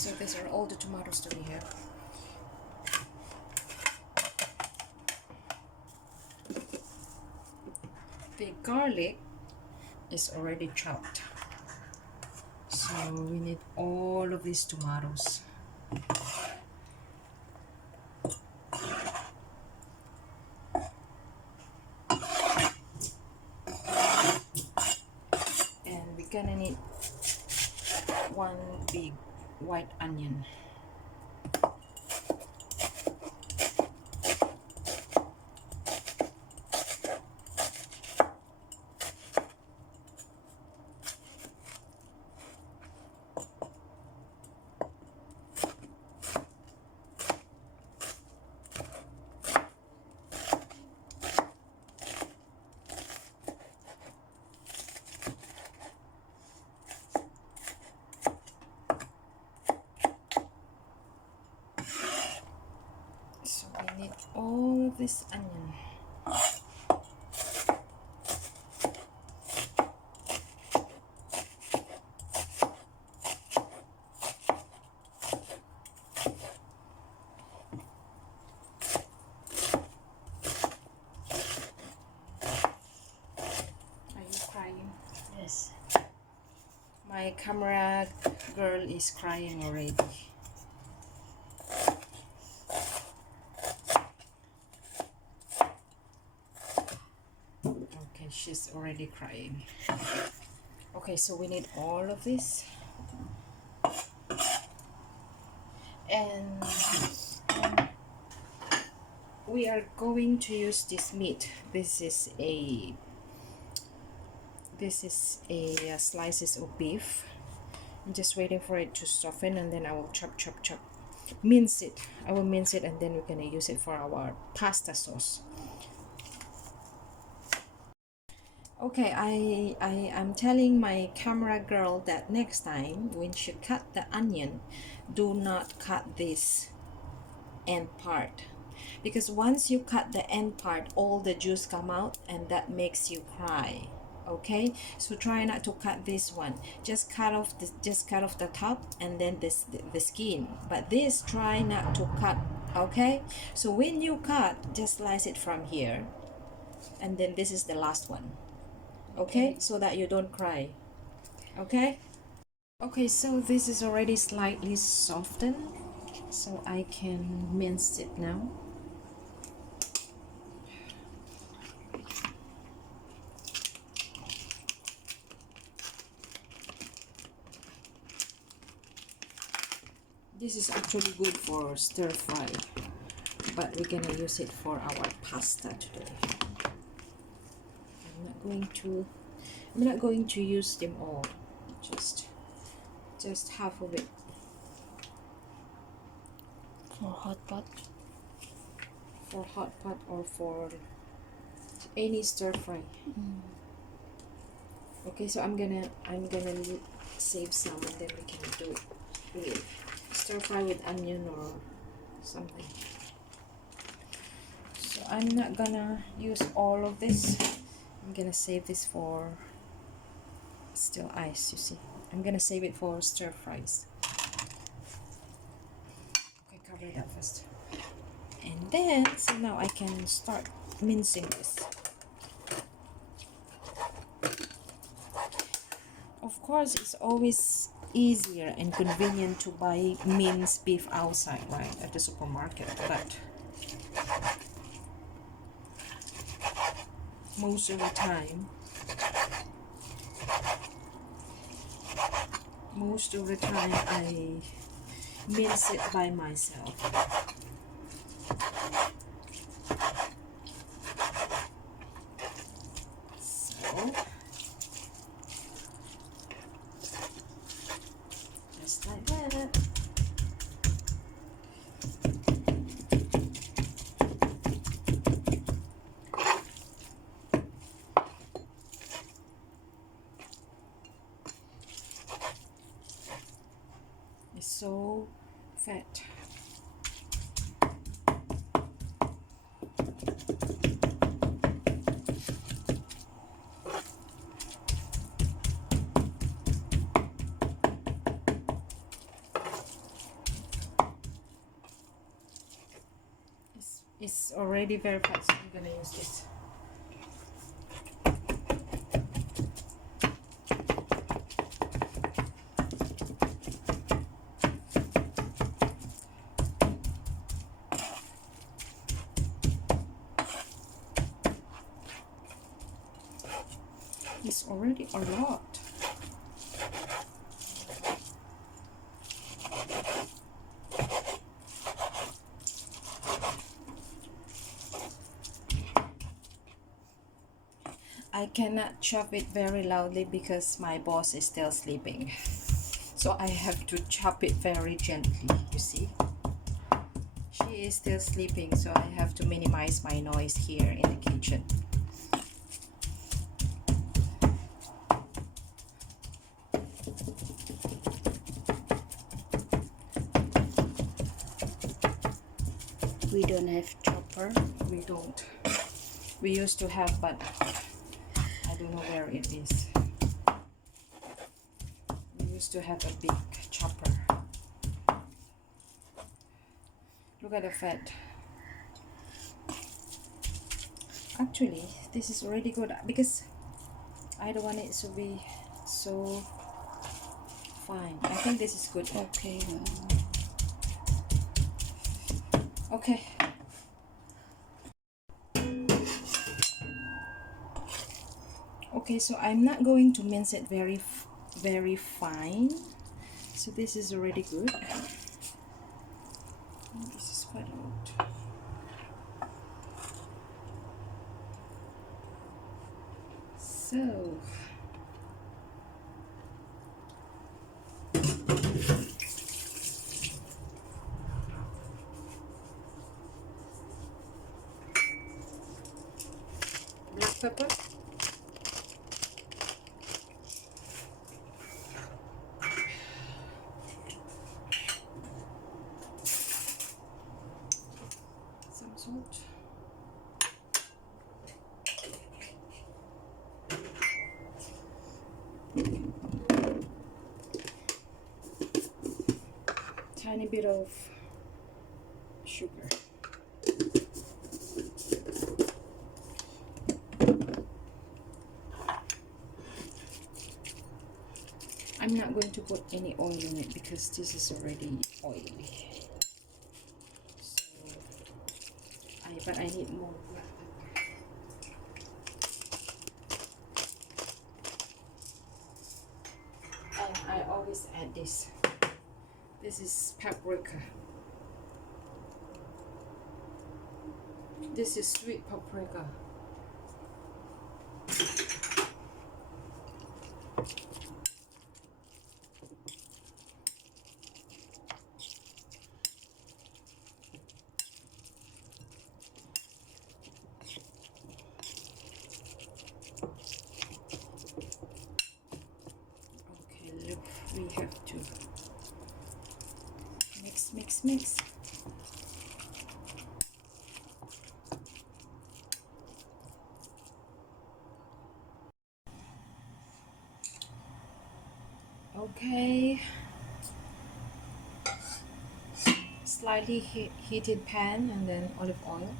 So these are all the tomatoes that we have. The garlic is already chopped. So we need all of these tomatoes. And we're gonna need one big white onion. So we need all of this onion. Are you crying? Yes. My camera girl is crying already. Okay, she's already crying. Okay, so we need all of this. And we are going to use this meat. This is a slices of beef. I'm just waiting for it to soften, and then I will chop mince it. I will mince it, and then we're gonna use it for our pasta sauce. Okay, I am telling my camera girl that next time when she cut the onion, do not cut this end part, because once you cut the end part, all the juice come out and that makes you cry. Okay, so try not to cut this one. Just cut off the top and then the skin, but this try not to cut. Okay, so when you cut, just slice it from here, and then this is the last one. Okay, so that you don't cry. Okay, so this is already slightly softened, so I can mince it now. This is actually good for stir fry, but we're gonna use it for our pasta today. I'm not going to use them all, just half of it. For hot pot. For hot pot or for any stir fry. Okay, so I'm gonna save some, and then we can do it with stir fry with onion or something. So I'm not gonna use all of this. I'm gonna save this for still ice, you see. I'm gonna save it for stir fries. Okay, cover it up first. And then, so now I can start mincing this. Of course, it's always easier and convenient to buy minced beef outside, right, at the supermarket, but most of the time I mince it by myself. So just like that. It's so fat. It's already very fast, so I'm gonna use this. It's already a lot. I cannot chop it very loudly because my boss is still sleeping. So I have to chop it very gently, you see. She is still sleeping, so I have to minimize my noise here in the kitchen. We don't have chopper. We don't. We used to have, but I don't know where it is. We used to have a big chopper. Look at the fat. Actually, this is already good because I don't want it to be so fine. I think this is good. Okay. Okay. Okay, so I'm not going to mince it very fine. So this is already good. This is quite a lot. So black pepper. Some salt. Tiny bit of sugar. I'm not going to put any oil in it because this is already oily. So, but I need more black pepper. And I always add this. This is paprika. This is sweet paprika. Okay, look, we have to mix. Okay, slightly heated pan and then olive oil.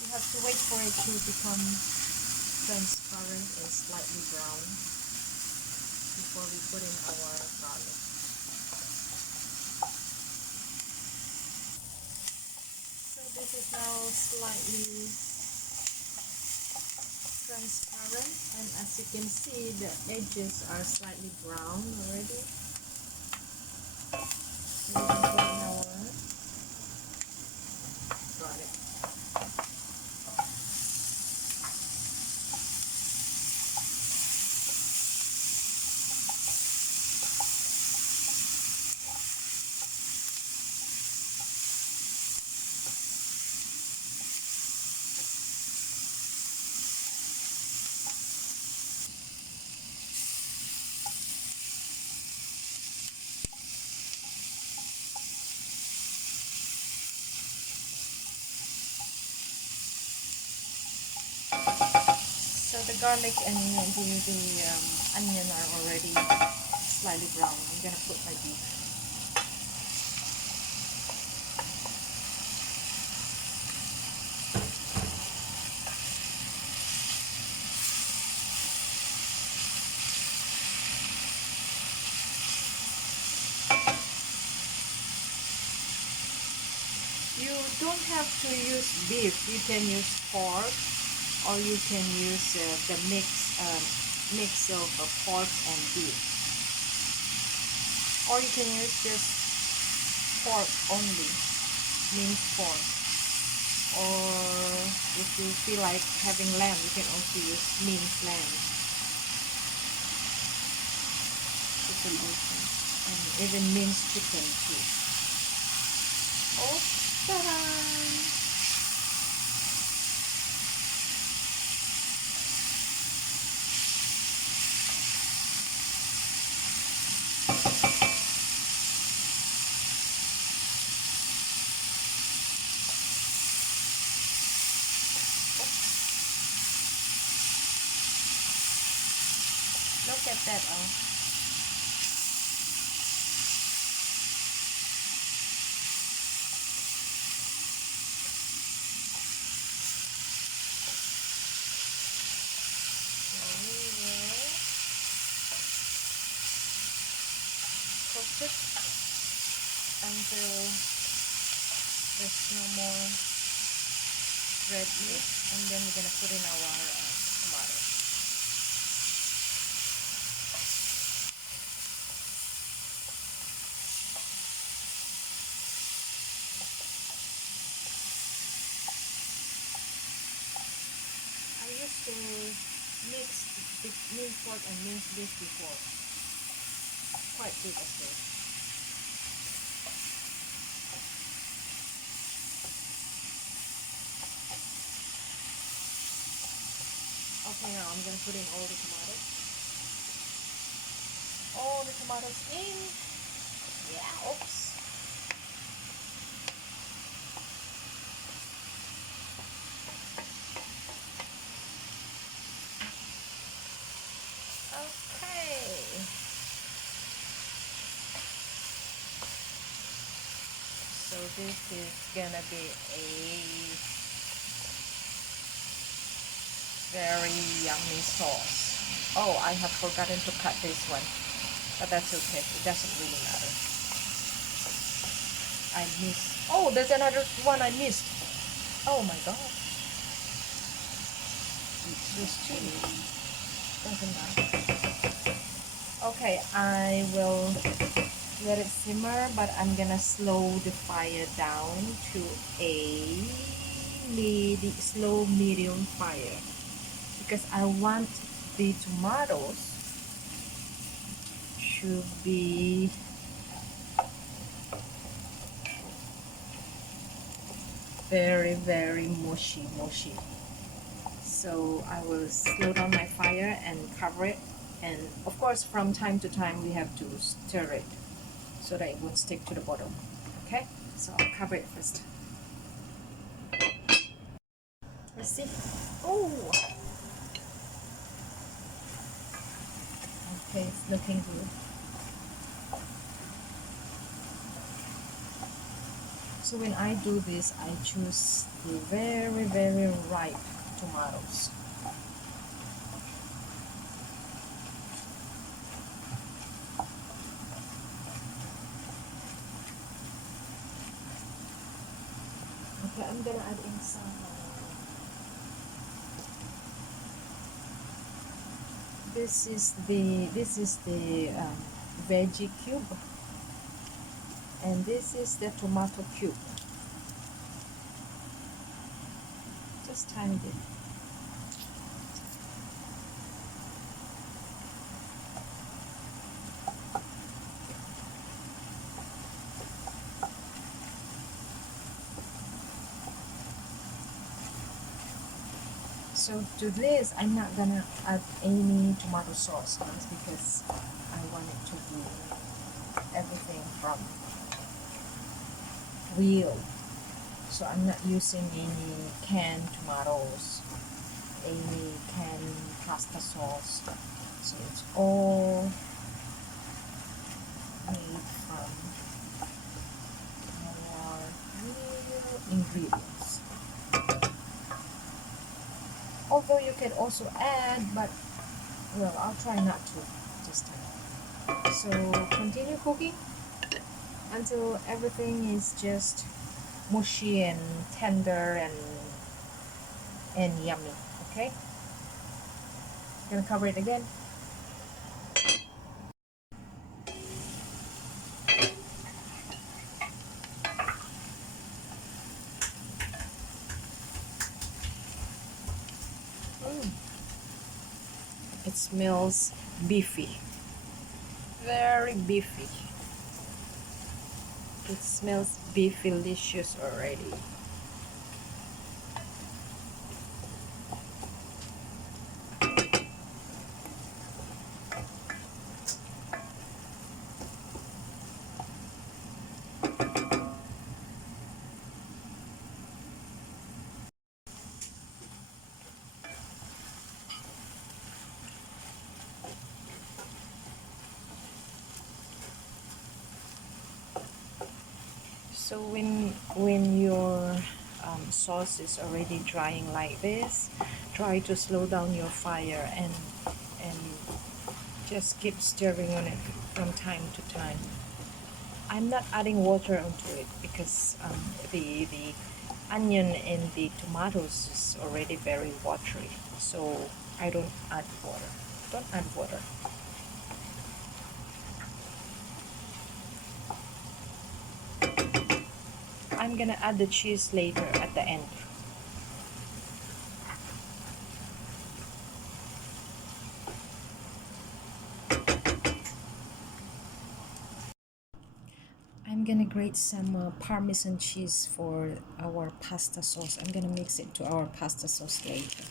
You have to wait for it to become transparent and slightly brown before we put in our garlic. So This is now slightly transparent, and as you can see, the edges are slightly brown already. We can put in our garlic. So the garlic and the onion are already slightly brown. I'm gonna put my beef. You don't have to use beef. You can use pork, or you can use the mix of pork and beef, or you can use just pork only, minced pork. Or if you feel like having lamb, you can also use minced lamb, Chicken also. and even minced chicken too. Oh, ta-da! Look at that. Oh. So we will cook it until there's no more red meat, and then we're gonna put in our tomatoes. I used to mix the minced pork and minced beef before. Quite good as well. Okay, now I'm gonna put in all the tomatoes. All the tomatoes in. Yeah, oops. Okay. So this is gonna be a very yummy sauce. Oh, I have forgotten to cut this one, but that's okay. It doesn't really matter. I missed. Oh, there's another one I missed. Oh my god. It's chili. Doesn't matter. Okay, I will let it simmer, but I'm gonna slow the fire down to a slow medium fire, because I want the tomatoes to be very mushy. So I will slow down my fire and cover it, and of course from time to time we have to stir it so that it won't stick to the bottom. Okay, so I'll cover it first. Let's see. Oh, okay, it's looking good. So when I do this, I choose the very ripe tomatoes. Okay, I'm gonna add in some. This is the veggie cube, and this is the tomato cube. Just tiny bit. So to this, I'm not gonna add any tomato sauce because I want it to be everything from real. So I'm not using any canned tomatoes, any canned pasta sauce. So it's all made from our real ingredients. Although you can also add, but well, I'll try not to this time. So continue cooking until everything is just mushy and tender and yummy. Okay, gonna cover it again. It smells beefy, very beefy. It smells beefy delicious already. So when your sauce is already drying like this, try to slow down your fire and just keep stirring on it from time to time. I'm not adding water onto it because the onion and the tomatoes is already very watery, so I don't add water. Don't add water. I'm gonna add the cheese later at the end. I'm gonna grate some Parmesan cheese for our pasta sauce. I'm gonna mix it to our pasta sauce later.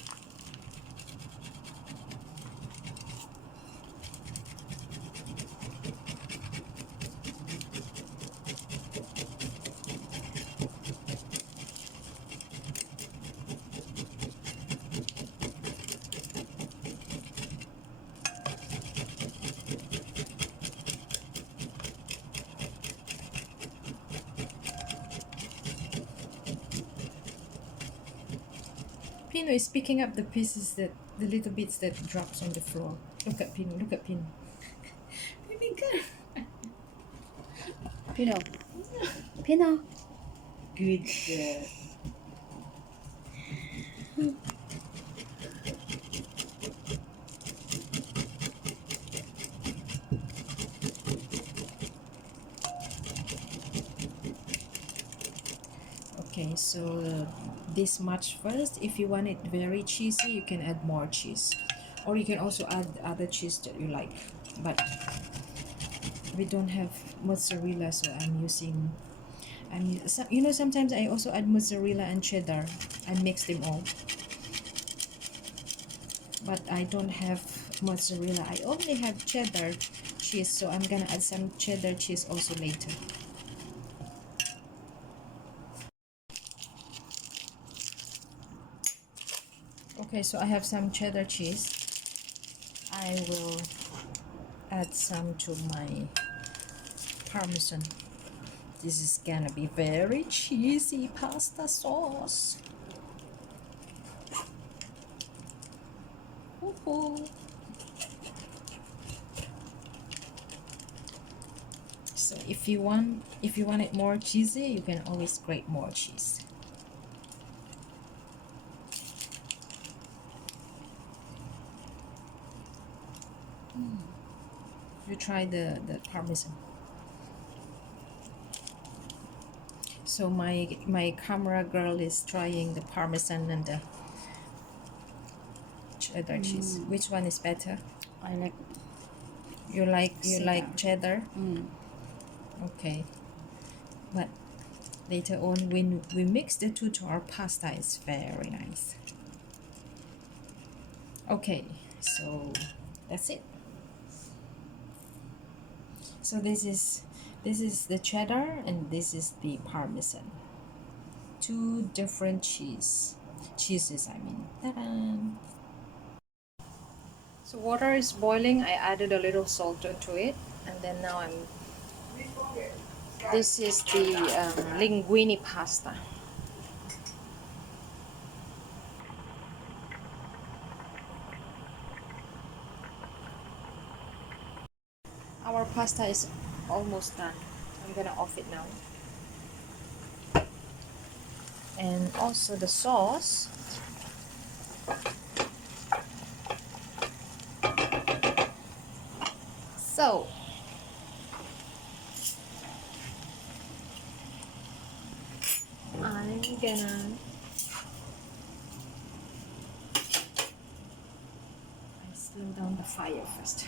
Pino is picking up the pieces the little bits that drops on the floor. Look at Pino, look at Pino. Baby girl. Pino. Pino. Good girl. Okay, so this much first. If you want it very cheesy, you can add more cheese, or you can also add other cheese that you like. But we don't have mozzarella, so sometimes I also add mozzarella and cheddar. I mix them all, but I don't have mozzarella. I only have cheddar cheese, so I'm gonna add some cheddar cheese also later. Okay, so I have some cheddar cheese. I will add some to my Parmesan. This is gonna be very cheesy pasta sauce. Woohoo! So if you want it more cheesy, you can always grate more cheese. You try the parmesan. So my camera girl is trying the parmesan and the cheddar cheese. Which one is better? I like. You like cheddar? Okay. But later on, when we mix the two to our pasta, it's very nice. Okay, so that's it. So this is the cheddar and this is the parmesan. Two different cheeses, I mean. Ta-da! So water is boiling. I added a little salt to it, and then now this is the linguine pasta. Our pasta is almost done. I'm gonna off it now. And also the sauce. So I'm gonna slow down the fire first.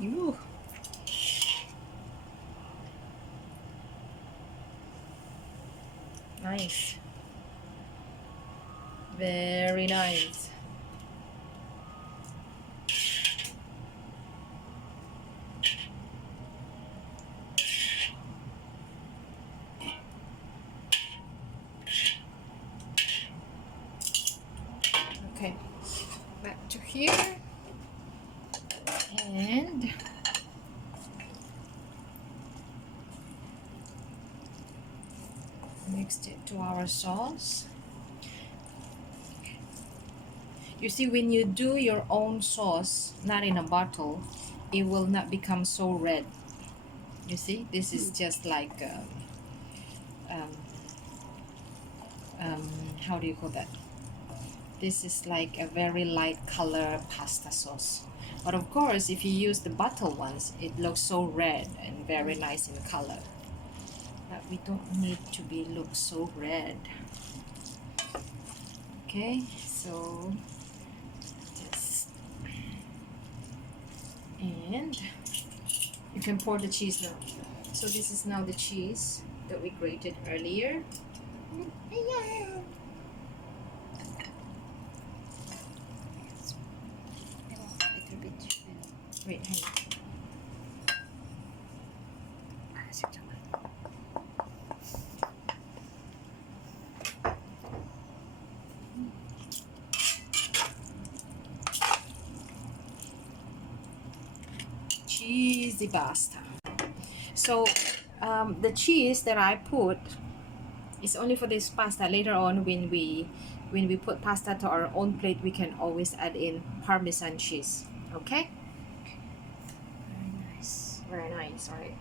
You. Nice. Very nice. Okay, back to here and mix it to our sauce. You see, when you do your own sauce, not in a bottle, it will not become so red. You see, this is just like how do you call that? This is like a very light color pasta sauce. But of course, if you use the bottle ones, it looks so red and very nice in color. But we don't need to be look so red. Okay, so just, and you can pour the cheese now. So this is now the cheese that we grated earlier. Wait, hang on. Cheesy pasta. So the cheese that I put is only for this pasta. Later on, when we put pasta to our own plate, we can always add in Parmesan cheese. Okay. Very nice. Very nice, right?